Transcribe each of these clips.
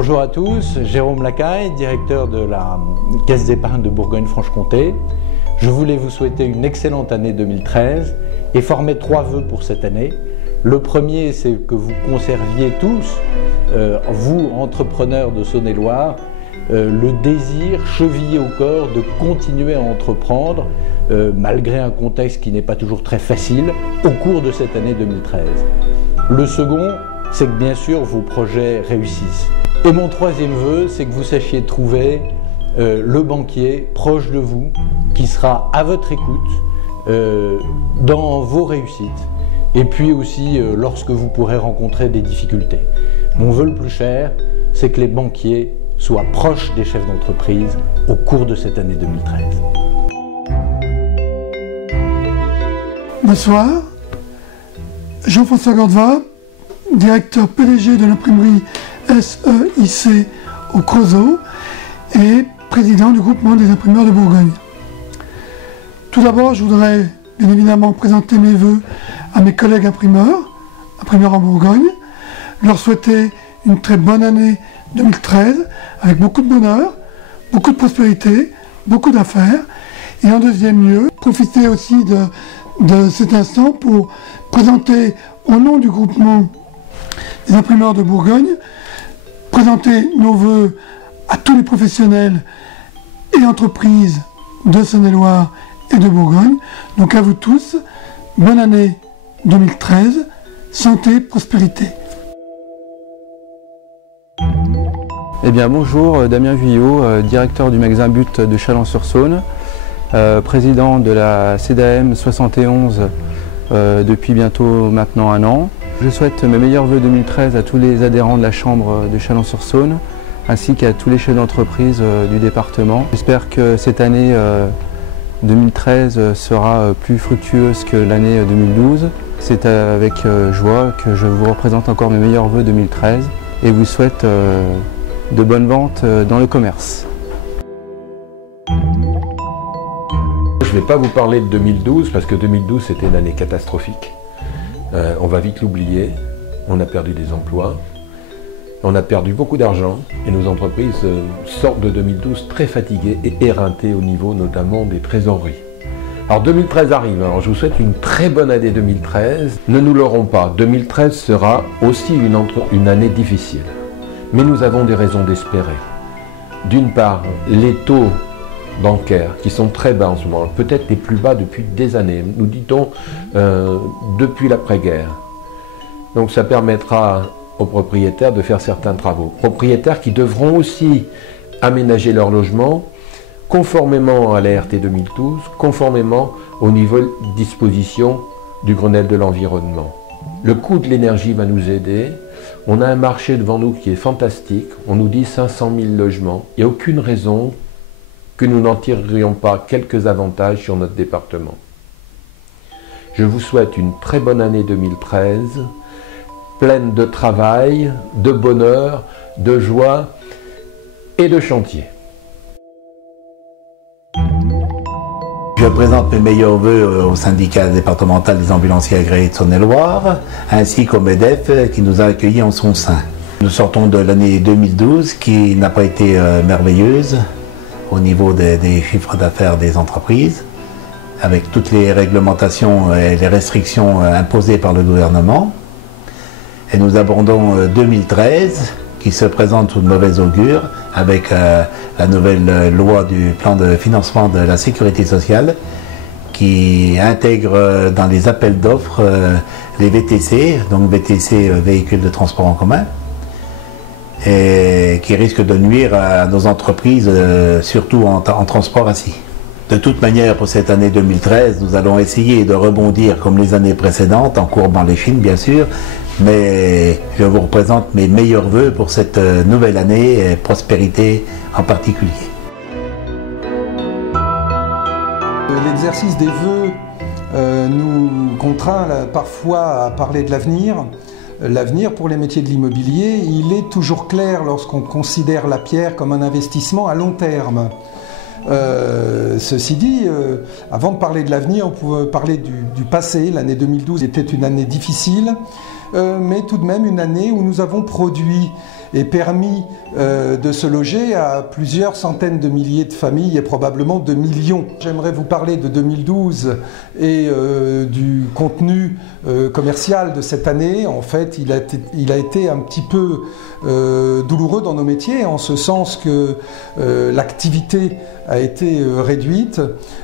Bonjour à tous, Jérôme Lacaille, directeur de la Caisse d'épargne de Bourgogne-Franche-Comté. Je voulais vous souhaiter une excellente année 2013 et former 3 vœux pour cette année. Le premier, c'est que vous conserviez tous, vous entrepreneurs de Saône-et-Loire, le désir chevillé au corps de continuer à entreprendre, malgré un contexte qui n'est pas toujours très facile, au cours de cette année 2013. Le second, c'est que bien sûr vos projets réussissent. Et mon troisième vœu, c'est que vous sachiez trouver le banquier proche de vous, qui sera à votre écoute dans vos réussites, et puis aussi lorsque vous pourrez rencontrer des difficultés. Mon vœu le plus cher, c'est que les banquiers soient proches des chefs d'entreprise au cours de cette année 2013. Bonsoir, Jean-François Gordeva, directeur PDG de l'imprimerie SEIC au Creusot et président du groupement des imprimeurs de Bourgogne. Tout d'abord, je voudrais bien évidemment présenter mes vœux à mes collègues imprimeurs en Bourgogne, leur souhaiter une très bonne année 2013 avec beaucoup de bonheur, beaucoup de prospérité, beaucoup d'affaires. Et en deuxième lieu, profiter aussi de cet instant pour présenter au nom du groupement des imprimeurs de Bourgogne, présenter nos vœux à tous les professionnels et entreprises de Saône-et-Loire et de Bourgogne. Donc à vous tous, bonne année 2013, santé, prospérité. Eh bien bonjour, Damien Vuillot, directeur du magasin But de Chalon-sur-Saône, président de la CDAM 71 depuis bientôt maintenant 1 an. Je souhaite mes meilleurs vœux 2013 à tous les adhérents de la Chambre de Chalon-sur-Saône, ainsi qu'à tous les chefs d'entreprise du département. J'espère que cette année 2013 sera plus fructueuse que l'année 2012. C'est avec joie que je vous représente encore mes meilleurs vœux 2013 et vous souhaite de bonnes ventes dans le commerce. Je ne vais pas vous parler de 2012 parce que 2012 c'était une année catastrophique. On va vite l'oublier, on a perdu des emplois, on a perdu beaucoup d'argent et nos entreprises sortent de 2012 très fatiguées et éreintées au niveau notamment des trésoreries. Alors 2013 arrive, alors je vous souhaite une très bonne année 2013. Ne nous leurrons pas, 2013 sera aussi une année difficile. Mais nous avons des raisons d'espérer. D'une part, les taux bancaires qui sont très bas en ce moment, peut-être les plus bas depuis des années, nous dit-on depuis l'après-guerre. Donc ça permettra aux propriétaires de faire certains travaux. Propriétaires qui devront aussi aménager leur logement conformément à la RT 2012, conformément aux nouvelles dispositions du Grenelle de l'environnement. Le coût de l'énergie va nous aider. On a un marché devant nous qui est fantastique. On nous dit 500 000 logements. Il n'y a aucune raison que nous n'en tirerions pas quelques avantages sur notre département. Je vous souhaite une très bonne année 2013, pleine de travail, de bonheur, de joie et de chantier. Je présente mes meilleurs vœux au syndicat départemental des ambulanciers agréés de Saône-et-Loire, ainsi qu'au MEDEF qui nous a accueillis en son sein. Nous sortons de l'année 2012 qui n'a pas été merveilleuse au niveau des chiffres d'affaires des entreprises, avec toutes les réglementations et les restrictions imposées par le gouvernement. Et nous abordons 2013 qui se présente sous de mauvais augure avec la nouvelle loi du plan de financement de la sécurité sociale qui intègre dans les appels d'offres les VTC, donc VTC véhicules de transport en commun, et qui risque de nuire à nos entreprises, surtout en transport assis. De toute manière, pour cette année 2013, nous allons essayer de rebondir comme les années précédentes, en courbant les chines bien sûr, mais je vous représente mes meilleurs vœux pour cette nouvelle année, et prospérité en particulier. L'exercice des vœux nous contraint parfois à parler de l'avenir. L'avenir pour les métiers de l'immobilier, il est toujours clair lorsqu'on considère la pierre comme un investissement à long terme. Ceci dit, avant de parler de l'avenir, on pouvait parler du passé. L'année 2012 était une année difficile, mais tout de même une année où nous avons produit et permis de se loger à plusieurs centaines de milliers de familles et probablement de millions. J'aimerais vous parler de 2012 et du contenu commercial de cette année. En fait, il a été un petit peu douloureux dans nos métiers, en ce sens que l'activité a été réduite.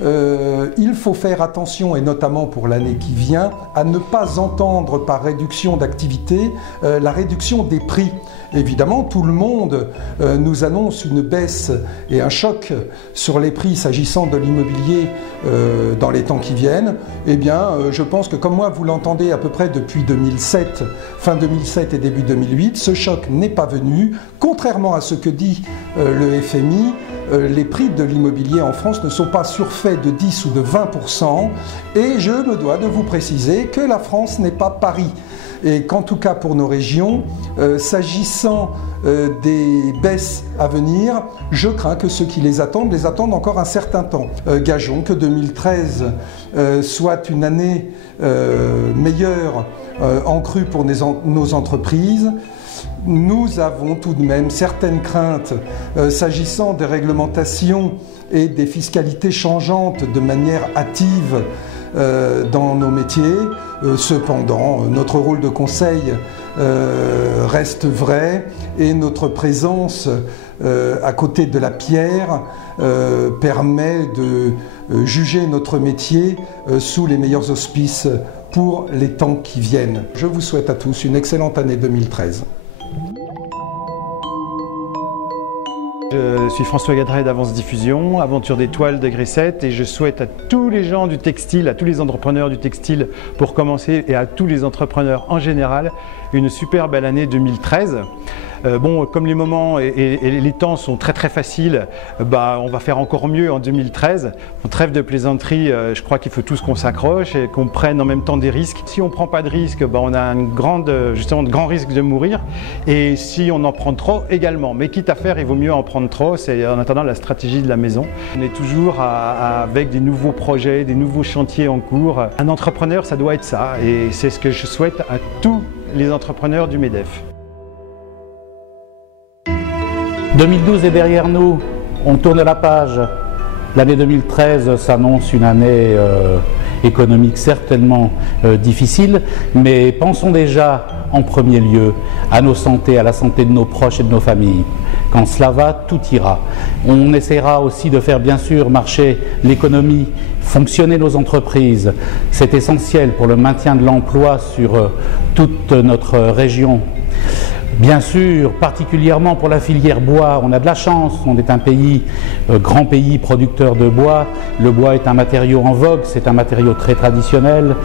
Il faut faire attention, et notamment pour l'année qui vient, à ne pas entendre par réduction d'activité la réduction des prix. Évidemment, tout le monde nous annonce une baisse et un choc sur les prix s'agissant de l'immobilier dans les temps qui viennent. Eh bien, je pense que comme moi, vous l'entendez à peu près depuis 2007, fin 2007 et début 2008, ce choc n'est pas venu. Contrairement à ce que dit le FMI, les prix de l'immobilier en France ne sont pas surfaits de 10 ou de 20%, et je me dois de vous préciser que la France n'est pas Paris. Et qu'en tout cas pour nos régions, s'agissant des baisses à venir, je crains que ceux qui les attendent encore un certain temps. Gageons que 2013 soit une année meilleure en crue pour nos entreprises. Nous avons tout de même certaines craintes s'agissant des réglementations et des fiscalités changeantes de manière hâtive dans nos métiers. Cependant, notre rôle de conseil reste vrai, et notre présence à côté de la pierre permet de juger notre métier sous les meilleurs auspices pour les temps qui viennent. Je vous souhaite à tous une excellente année 2013. Je suis François Gadret d'Avance Diffusion, Aventure des Toiles de Grissette, et je souhaite à tous les gens du textile, à tous les entrepreneurs du textile pour commencer, et à tous les entrepreneurs en général, une super belle année 2013. Bon, comme les moments et les temps sont très faciles, on va faire encore mieux en 2013. On trêve de plaisanterie, je crois qu'il faut tous qu'on s'accroche et qu'on prenne en même temps des risques. Si on ne prend pas de risques, on a justement de grands risques de mourir, et si on en prend trop également. Mais quitte à faire, il vaut mieux en prendre trop, c'est en attendant la stratégie de la maison. On est toujours avec des nouveaux projets, des nouveaux chantiers en cours. Un entrepreneur, ça doit être ça, et c'est ce que je souhaite à tous les entrepreneurs du MEDEF. 2012 est derrière nous, on tourne la page. L'année 2013 s'annonce une année économique certainement difficile, mais pensons déjà en premier lieu à nos santé, à la santé de nos proches et de nos familles. Quand cela va, tout ira. On essaiera aussi de faire bien sûr marcher l'économie, fonctionner nos entreprises. C'est essentiel pour le maintien de l'emploi sur toute notre région. Bien sûr, particulièrement pour la filière bois, on a de la chance, on est un pays, grand pays producteur de bois. Le bois est un matériau en vogue, c'est un matériau très traditionnel,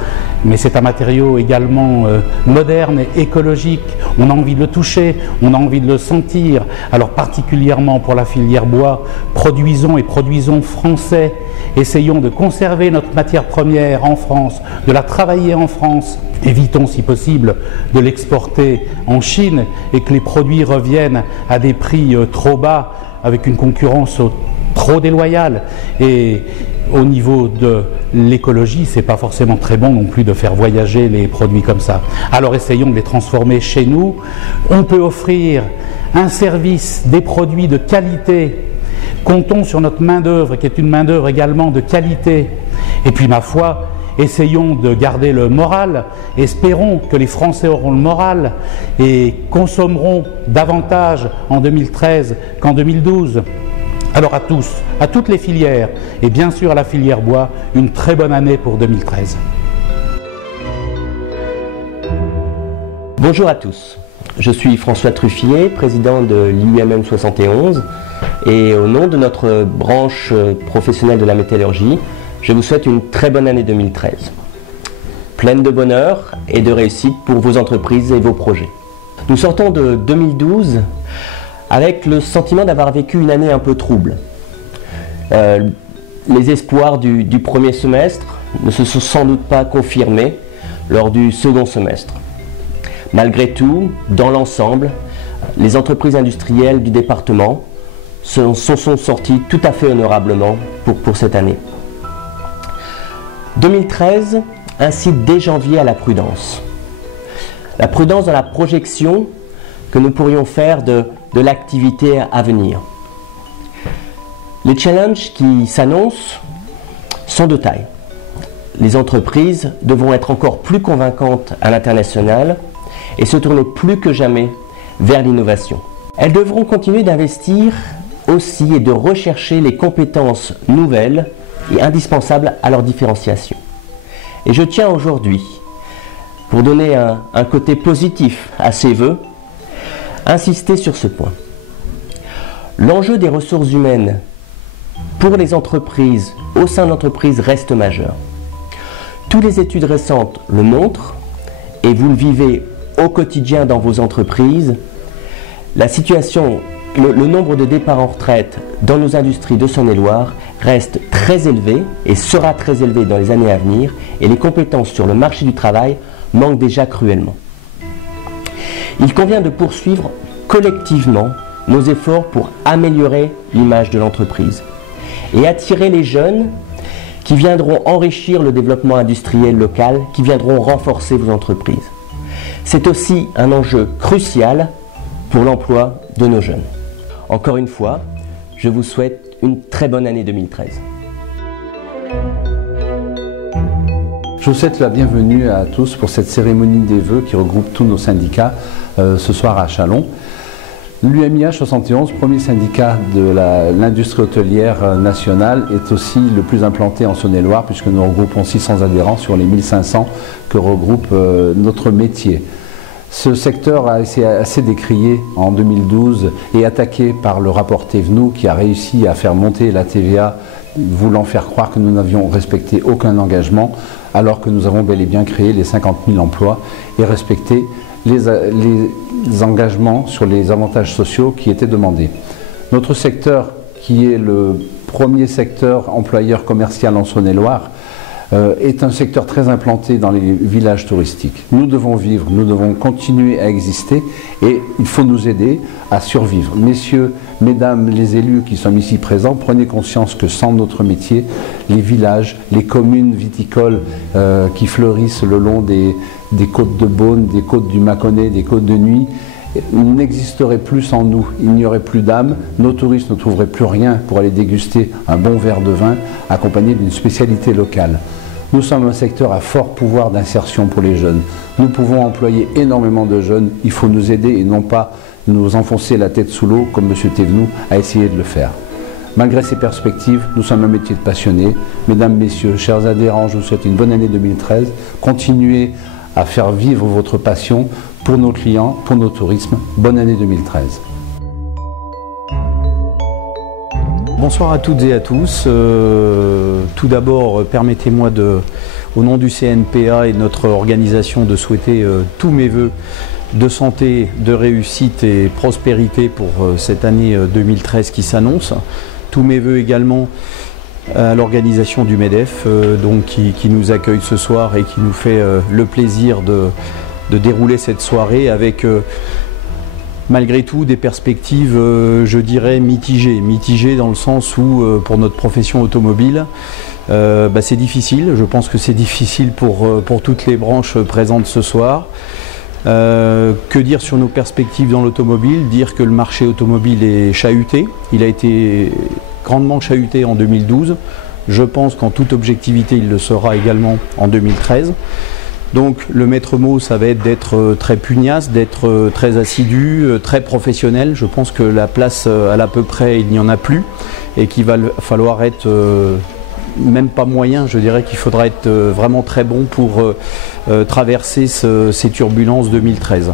mais c'est un matériau également moderne et écologique. On a envie de le toucher, on a envie de le sentir. Alors particulièrement pour la filière bois, produisons français. Essayons de conserver notre matière première en France, de la travailler en France. Évitons si possible de l'exporter en Chine et que les produits reviennent à des prix trop bas, avec une concurrence trop déloyale. Et au niveau de l'écologie, c'est pas forcément très bon non plus de faire voyager les produits comme ça. Alors essayons de les transformer chez nous. On peut offrir un service, des produits de qualité. Comptons sur notre main-d'œuvre, qui est une main-d'œuvre également de qualité. Et puis, ma foi, essayons de garder le moral. Espérons que les Français auront le moral et consommeront davantage en 2013 qu'en 2012. Alors à tous, à toutes les filières, et bien sûr à la filière bois, une très bonne année pour 2013. Bonjour à tous. Je suis François Truffier, président de l'IUMM 71, et au nom de notre branche professionnelle de la métallurgie, je vous souhaite une très bonne année 2013, pleine de bonheur et de réussite pour vos entreprises et vos projets. Nous sortons de 2012 avec le sentiment d'avoir vécu une année un peu trouble. Les espoirs du premier semestre ne se sont sans doute pas confirmés lors du second semestre. Malgré tout, dans l'ensemble, les entreprises industrielles du département sont sorties tout à fait honorablement pour cette année. 2013 incite dès janvier à la prudence. La prudence dans la projection que nous pourrions faire de l'activité à venir. Les challenges qui s'annoncent sont de taille. Les entreprises devront être encore plus convaincantes à l'international et se tourner plus que jamais vers l'innovation. Elles devront continuer d'investir aussi et de rechercher les compétences nouvelles et indispensables à leur différenciation. Et je tiens aujourd'hui, pour donner un côté positif à ces vœux, à insister sur ce point. L'enjeu des ressources humaines pour les entreprises, au sein de l'entreprise, reste majeur. Toutes les études récentes le montrent, et vous le vivez au quotidien dans vos entreprises. La situation, le nombre de départs en retraite dans nos industries de Saône-et-Loire reste très élevé et sera très élevé dans les années à venir, et les compétences sur le marché du travail manquent déjà cruellement. Il convient de poursuivre collectivement nos efforts pour améliorer l'image de l'entreprise et attirer les jeunes qui viendront enrichir le développement industriel local, qui viendront renforcer vos entreprises. C'est aussi un enjeu crucial pour l'emploi de nos jeunes. Encore une fois, je vous souhaite une très bonne année 2013. Je vous souhaite la bienvenue à tous pour cette cérémonie des vœux qui regroupe tous nos syndicats ce soir à Châlons. L'UMIH 71, premier syndicat de l'industrie hôtelière nationale, est aussi le plus implanté en Saône-et-Loire puisque nous regroupons 600 adhérents sur les 1500 que regroupe notre métier. Ce secteur a été assez décrié en 2012 et attaqué par le rapport Thévenoud qui a réussi à faire monter la TVA, voulant faire croire que nous n'avions respecté aucun engagement, alors que nous avons bel et bien créé les 50 000 emplois et respecté les engagements sur les avantages sociaux qui étaient demandés. Notre secteur, qui est le premier secteur employeur commercial en Saône-et-Loire, est un secteur très implanté dans les villages touristiques. Nous devons vivre, nous devons continuer à exister et il faut nous aider à survivre. Messieurs, mesdames, les élus qui sont ici présents, prenez conscience que sans notre métier, les villages, les communes viticoles qui fleurissent le long des côtes de Beaune, des côtes du Mâconnais, des côtes de Nuit, n'existeraient plus sans nous. Il n'y aurait plus d'âme, nos touristes ne trouveraient plus rien pour aller déguster un bon verre de vin accompagné d'une spécialité locale. Nous sommes un secteur à fort pouvoir d'insertion pour les jeunes. Nous pouvons employer énormément de jeunes, il faut nous aider et non pas nous enfoncer la tête sous l'eau comme M. Thévenoud a essayé de le faire. Malgré ces perspectives, nous sommes un métier de passionnés. Mesdames, Messieurs, chers adhérents, je vous souhaite une bonne année 2013. Continuez à faire vivre votre passion pour nos clients, pour nos tourismes. Bonne année 2013. Bonsoir à toutes et à tous. Tout d'abord, permettez-moi au nom du CNPA et de notre organisation de souhaiter tous mes vœux de santé, de réussite et prospérité pour cette année 2013 qui s'annonce. Tous mes vœux également à l'organisation du MEDEF qui nous accueille ce soir et qui nous fait le plaisir de dérouler cette soirée avec malgré tout des perspectives, je dirais, mitigées dans le sens où pour notre profession automobile, c'est difficile. Je pense que c'est difficile pour toutes les branches présentes ce soir. Que dire sur nos perspectives dans l'automobile? Dire que le marché automobile est chahuté. Il a été grandement chahuté en 2012. Je pense qu'en toute objectivité, il le sera également en 2013. Donc le maître mot, ça va être d'être très pugnace, d'être très assidu, très professionnel. Je pense que la place à l'à peu près, il n'y en a plus et qu'il va falloir être même pas moyen, je dirais qu'il faudra être vraiment très bon pour traverser ces turbulences 2013.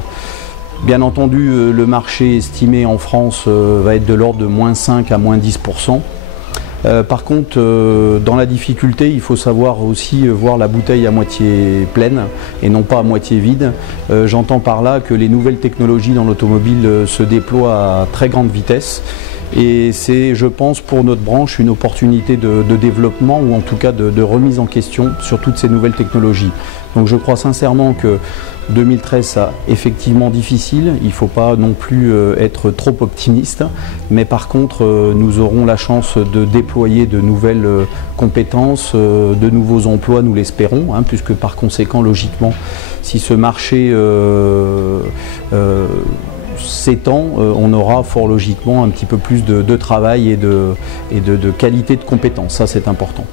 Bien entendu, le marché estimé en France va être de l'ordre de -5 à -10%. Par contre, dans la difficulté, il faut savoir aussi voir la bouteille à moitié pleine et non pas à moitié vide. J'entends par là que les nouvelles technologies dans l'automobile se déploient à très grande vitesse. Et c'est, je pense, pour notre branche une opportunité de développement ou en tout cas de remise en question sur toutes ces nouvelles technologies. Donc je crois sincèrement que 2013 sera effectivement difficile, il ne faut pas non plus être trop optimiste, mais par contre nous aurons la chance de déployer de nouvelles compétences, de nouveaux emplois, nous l'espérons, puisque par conséquent, logiquement, si ce marché s'étend, on aura fort logiquement un petit peu plus de travail et de qualité de compétences. Ça, c'est important.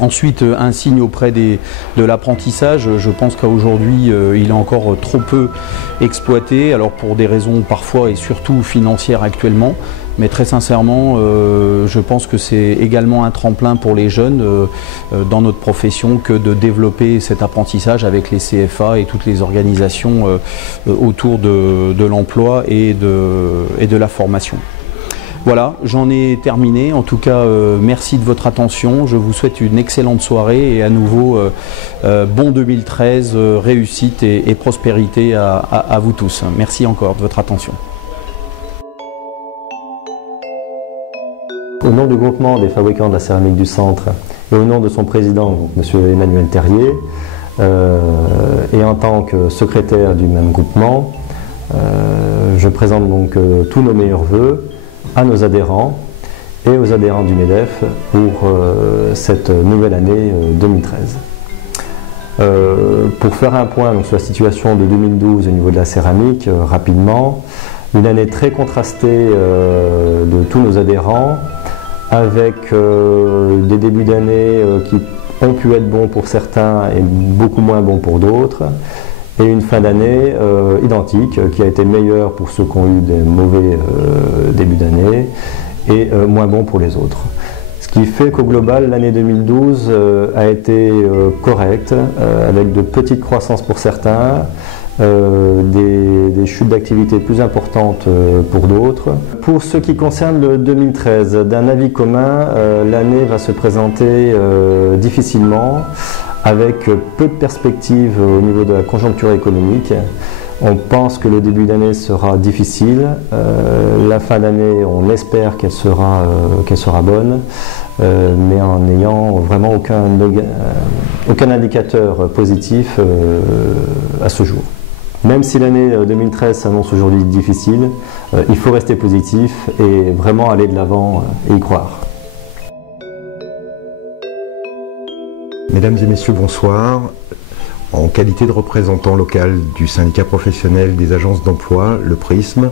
Ensuite, un signe auprès de l'apprentissage, je pense qu'aujourd'hui il est encore trop peu exploité, alors pour des raisons parfois et surtout financières actuellement, mais très sincèrement je pense que c'est également un tremplin pour les jeunes dans notre profession que de développer cet apprentissage avec les CFA et toutes les organisations autour de l'emploi et de la formation. Voilà, j'en ai terminé. En tout cas, merci de votre attention. Je vous souhaite une excellente soirée et à nouveau bon 2013, réussite et prospérité à vous tous. Merci encore de votre attention. Au nom du groupement des fabricants de la céramique du centre et au nom de son président, M. Emmanuel Terrier, et en tant que secrétaire du même groupement, je présente donc tous nos meilleurs vœux à nos adhérents et aux adhérents du MEDEF pour cette nouvelle année 2013. Pour faire un point donc, sur la situation de 2012 au niveau de la céramique, rapidement, une année très contrastée de tous nos adhérents, avec des débuts d'année qui ont pu être bons pour certains et beaucoup moins bons pour d'autres, et une fin d'année identique qui a été meilleure pour ceux qui ont eu des mauvais débuts d'année et moins bon pour les autres. Ce qui fait qu'au global, l'année 2012 a été correcte, avec de petites croissances pour certains, des chutes d'activité plus importantes pour d'autres. Pour ce qui concerne le 2013, d'un avis commun, l'année va se présenter difficilement, avec peu de perspectives au niveau de la conjoncture économique. On pense que le début d'année sera difficile, la fin d'année on espère qu'elle sera bonne, mais en n'ayant vraiment aucun indicateur positif à ce jour. Même si l'année 2013 s'annonce aujourd'hui difficile, il faut rester positif et vraiment aller de l'avant et y croire. Mesdames et messieurs, bonsoir. En qualité de représentant local du syndicat professionnel des agences d'emploi, le PRISM,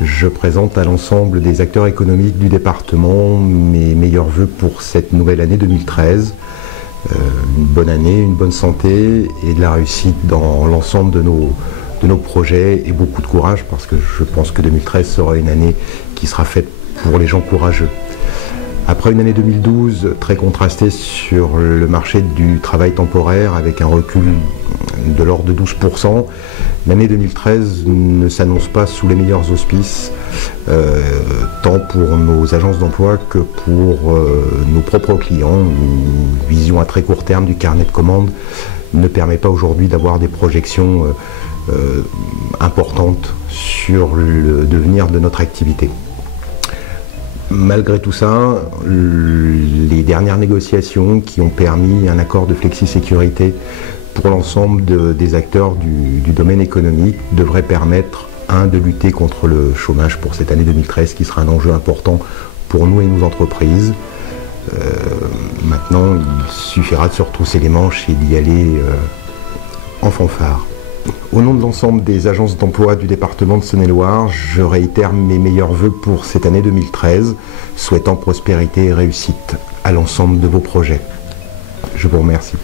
je présente à l'ensemble des acteurs économiques du département mes meilleurs vœux pour cette nouvelle année 2013. Une bonne année, une bonne santé et de la réussite dans l'ensemble de nos projets et beaucoup de courage parce que je pense que 2013 sera une année qui sera faite pour les gens courageux. Après une année 2012 très contrastée sur le marché du travail temporaire avec un recul de l'ordre de 12%, l'année 2013 ne s'annonce pas sous les meilleurs auspices, tant pour nos agences d'emploi que pour nos propres clients. Une vision à très court terme du carnet de commandes ne permet pas aujourd'hui d'avoir des projections importantes sur le devenir de notre activité. Malgré tout ça, les dernières négociations qui ont permis un accord de flexi-sécurité pour l'ensemble des acteurs du domaine économique devraient permettre, de lutter contre le chômage pour cette année 2013 qui sera un enjeu important pour nous et nos entreprises. Maintenant, il suffira de se retrousser les manches et d'y aller en fanfare. Au nom de l'ensemble des agences d'emploi du département de Saône-et-Loire, je réitère mes meilleurs vœux pour cette année 2013, souhaitant prospérité et réussite à l'ensemble de vos projets. Je vous remercie.